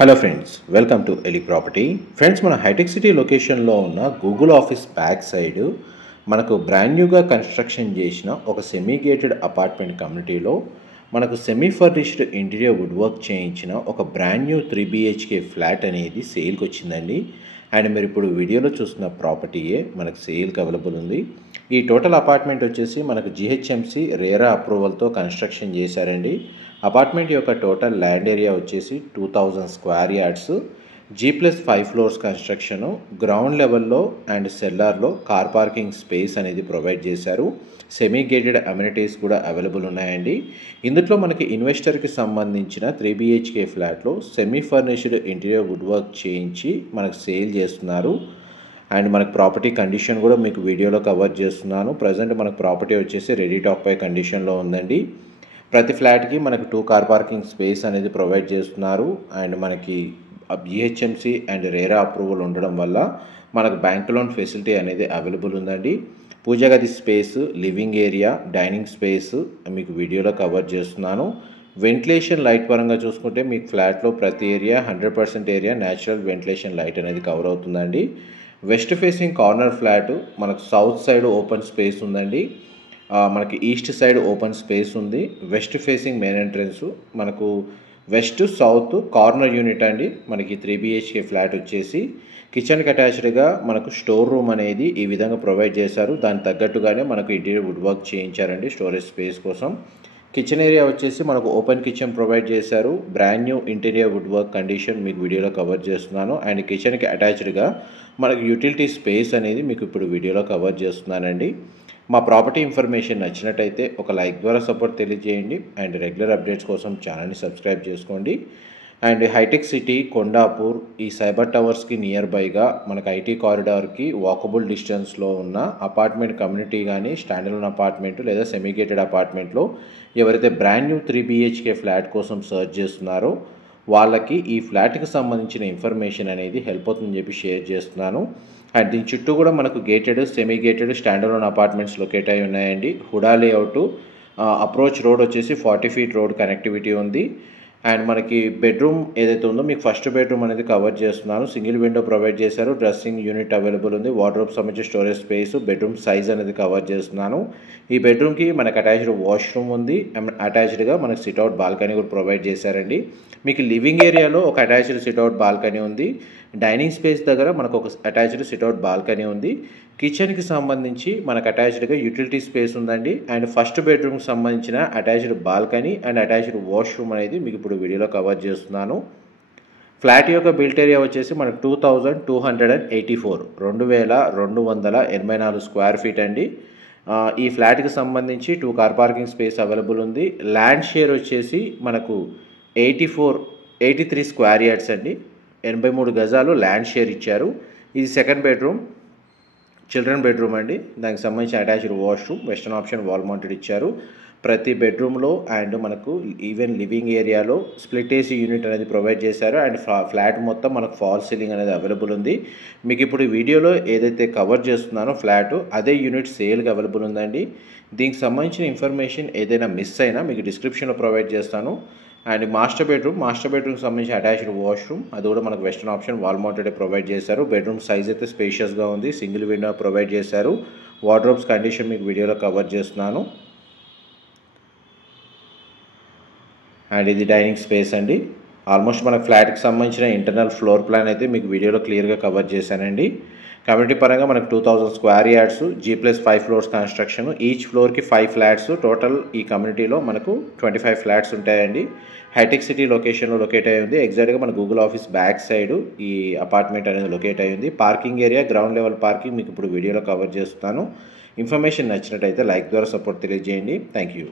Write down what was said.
Hello friends, welcome to Eli property. Friends, మన hitech city లొకేషన్లో ఉన్న గూగుల్ ఆఫీస్ బ్యాక్ సైడ్ మనకు brand న్యూగా కన్స్ట్రక్షన్ చేసిన ఒక సెమీ గేటెడ్ అపార్ట్మెంట్ కమ్యూనిటీలో మనకు semi furnished interior wood work చేయించిన ఒక బ్రాండ్ న్యూ 3 BHK ఫ్లాట్ అనేది సేల్కి వచ్చిందండి. అండ్ మీరు ఇప్పుడు వీడియోలో చూస్తున్న ప్రాపర్టీయే మనకు సేల్కి అవైలబుల్ ఉంది. ఈ టోటల్ అపార్ట్మెంట్ వచ్చేసి మనకు GHMC రేరా అప్రూవల్తో కన్స్ట్రక్షన్ చేశారండి. అపార్ట్మెంట్ యొక్క టోటల్ ల్యాండ్ ఏరియా వచ్చేసి 2000 square yards, G+5 floors construction, ground లెవెల్లో అండ్ సెల్లార్లో కార్ పార్కింగ్ స్పేస్ అనేది ప్రొవైడ్ చేశారు. సెమీ గేటెడ్ అమ్యూనిటీస్ కూడా అవైలబుల్ ఉన్నాయండి. ఇందులో మనకి ఇన్వెస్టర్కి సంబంధించిన 3 BHK ఫ్లాట్లో semi furnished interior wood work చేయించి మనకు సేల్ చేస్తున్నారు. అండ్ మనకు ప్రాపర్టీ కండిషన్ కూడా మీకు వీడియోలో కవర్ చేస్తున్నాను. ప్రజెంట్ మనకు ప్రాపర్టీ వచ్చేసి రెడీ టాక్ పై కండిషన్లో ఉందండి. ప్రతి ఫ్లాట్కి మనకు 2 కార్ పార్కింగ్ స్పేస్ అనేది ప్రొవైడ్ చేస్తున్నారు. అండ్ మనకి GHMC అండ్ రేరా అప్రూవల్ ఉండడం వల్ల మనకు బ్యాంక్ లోన్ ఫెసిలిటీ అనేది అవైలబుల్ ఉందండి. పూజా గది space, living area, dining space మీకు వీడియోలో కవర్ చేస్తున్నాను. వెంటిలేషన్ లైట్ పరంగా చూసుకుంటే మీకు ఫ్లాట్లో ప్రతి area 100% area natural ventilation light అనేది కవర్ అవుతుందండి. వెస్ట్ ఫేసింగ్ కార్నర్ ఫ్లాట్ మనకు సౌత్ సైడ్ ఓపెన్ స్పేస్ ఉందండి. మనకి ఈస్ట్ సైడ్ ఓపెన్ స్పేస్ ఉంది. వెస్ట్ ఫేసింగ్ మెయిన్ ఎంట్రన్స్ మనకు వెస్ట్ సౌత్ కార్నర్ యూనిట్ అండి. మనకి 3 BHK ఫ్లాట్ వచ్చేసి కిచెన్కి అటాచ్డ్గా మనకు స్టోర్ రూమ్ అనేది ఈ విధంగా ప్రొవైడ్ చేశారు. దానికి తగ్గట్టుగానే మనకు ఇంటీరియర్ వుడ్ వర్క్ చేయించారండి స్టోరేజ్ స్పేస్ కోసం. కిచెన్ ఏరియా వచ్చేసి మనకు ఓపెన్ కిచెన్ ప్రొవైడ్ చేశారు. Brand new interior wood work condition మీకు వీడియోలో కవర్ చేస్తున్నాను. అండ్ కిచెన్కి అటాచ్డ్గా మనకు యూటిలిటీ స్పేస్ అనేది మీకు ఇప్పుడు వీడియోలో కవర్ చేస్తున్నానండి. మా ప్రాపర్టీ ఇన్ఫర్మేషన్ నచ్చినట్టయితే ఒక లైక్ ద్వారా సపోర్ట్ తెలియజేయండి. అండ్ రెగ్యులర్ అప్డేట్స్ కోసం ఛానల్ని సబ్స్క్రైబ్ చేసుకోండి. అండ్ హైటెక్ సిటీ, కొండాపూర్, ఈ సైబర్ టవర్స్కి నియర్ బైగా మనకు ఐటీ కారిడార్కి వాకబుల్ డిస్టెన్స్లో ఉన్న అపార్ట్మెంట్ కమ్యూనిటీ కానీ స్టాండర్డ్ అపార్ట్మెంట్ లేదా సెమీగేటెడ్ అపార్ట్మెంట్లో ఎవరైతే బ్రాండ్ న్యూ 3 BHK ఫ్లాట్ కోసం సర్చ్ చేస్తున్నారో వాళ్ళకి ఈ ఫ్లాట్కి సంబంధించిన ఇన్ఫర్మేషన్ అనేది హెల్ప్ అవుతుందని చెప్పి షేర్ చేస్తున్నాను. అండ్ దీని చుట్టూ కూడా మనకు gated, semi gated, standard apartments locate అయి ఉన్నాయండి. హుడా లేఅవుట్, అప్రోచ్ రోడ్ వచ్చేసి 40 feet రోడ్ కనెక్టివిటీ ఉంది. అండ్ మనకి బెడ్రూమ్ ఏదైతే ఉందో మీకు ఫస్ట్ బెడ్రూమ్ అనేది కవర్ చేస్తున్నాను. సింగిల్ విండో ప్రొవైడ్ చేశారు. డ్రెస్సింగ్ యూనిట్ అవైలబుల్ ఉంది. వార్డ్రోబ్ సంబంధించి స్టోరేజ్ స్పేస్, బెడ్రూమ్ సైజ్ అనేది కవర్ చేస్తున్నాను. ఈ బెడ్రూమ్కి మనకు అటాచ్డ్ వాష్రూమ్ ఉంది. అటాచ్డ్గా మనకు సిట్అవుట్ బాల్కనీ కూడా ప్రొవైడ్ చేశారండి. మీకు లివింగ్ ఏరియాలో ఒక అటాచ్డ్ సిట్అవుట్ బాల్కనీ ఉంది. డైనింగ్ స్పేస్ దగ్గర మనకు ఒక అటాచ్డ్ సిట్అవుట్ బాల్కనీ ఉంది. కిచెన్కి సంబంధించి మనకు అటాచ్డ్గా యూటిలిటీ స్పేస్ ఉందండి. అండ్ ఫస్ట్ బెడ్రూమ్కి సంబంధించిన attached balcony and attached washroom అనేది మీకు ఇప్పుడు వీడియోలో కవర్ చేస్తున్నాను. ఫ్లాట్ యొక్క బిల్ట్ ఏరియా వచ్చేసి మనకు 2284 2284 స్క్వేర్ ఫీట్ అండి. ఈ ఫ్లాట్కి సంబంధించి 2 కార్ పార్కింగ్ స్పేస్ అవైలబుల్ ఉంది. ల్యాండ్ షేర్ వచ్చేసి మనకు 83 స్క్వేర్ యార్డ్స్ అండి. 83 గజాలు ల్యాండ్ షేర్ ఇచ్చారు. ఇది సెకండ్ బెడ్రూమ్, చిల్డ్రన్ బెడ్రూమ్ అండి. దానికి సంబంధించిన attached washroom, western option wall mounted ఇచ్చారు. ప్రతి బెడ్రూమ్లో అండ్ మనకు ఈవెన్ లివింగ్ ఏరియాలో స్ప్లిట్ ఏసీ యూనిట్ అనేది ప్రొవైడ్ చేశారు. అండ్ ఫ్లాట్ మొత్తం మనకు ఫాల్ సీలింగ్ అనేది అవైలబుల్ ఉంది. మీకు ఇప్పుడు వీడియోలో ఏదైతే కవర్ చేస్తున్నానో ఫ్లాట్ అదే యూనిట్ సేల్కి అవైలబుల్ ఉందండి. దీనికి సంబంధించిన ఇన్ఫర్మేషన్ ఏదైనా మిస్ అయినా మీకు డిస్క్రిప్షన్లో ప్రొవైడ్ చేస్తాను. అండ్ మాస్టర్ బెడ్రూమ్కి సంబంధించి అటాచ్డ్ వాష్రూమ్ అది కూడా మనకు western option wall mounted provide చేశారు. బెడ్రూమ్ సైజ్ అయితే స్పేషియస్గా ఉంది. సింగిల్ విండో ప్రొవైడ్ చేశారు. వార్డ్రోబ్స్ కండిషన్ మీకు వీడియోలో కవర్ చేస్తున్నాను. అండ్ ఇది డైనింగ్ స్పేస్ అండి. ఆల్మోస్ట్ మన ఫ్లాట్కి సంబంధించిన ఇంటర్నల్ ఫ్లోర్ ప్లాన్ అయితే మీకు వీడియోలో క్లియర్గా కవర్ చేశానండి. కమ్యూనిటీ పరంగా మనకు 2000 square yards, G+5 floors construction, each ఫ్లోర్కి 5 ఫ్లాట్స్, టోటల్ ఈ కమ్యూనిటీలో మనకు 25 ఫ్లాట్స్ ఉంటాయండి. హైటెక్ సిటీ లొకేషన్లో లొకేట్ అయి ఉంది. ఎగ్జాక్ట్గా మన గూగుల్ ఆఫీస్ బ్యాక్ సైడ్ ఈ అపార్ట్మెంట్ అనేది లొకేట్ అయి ఉంది. Parking area, ground level parking మీకు ఇప్పుడు వీడియోలో కవర్ చేస్తాను. ఇన్ఫర్మేషన్ నచ్చినట్టయితే లైక్ ద్వారా సపోర్ట్ తెలియజేయండి. Thank you.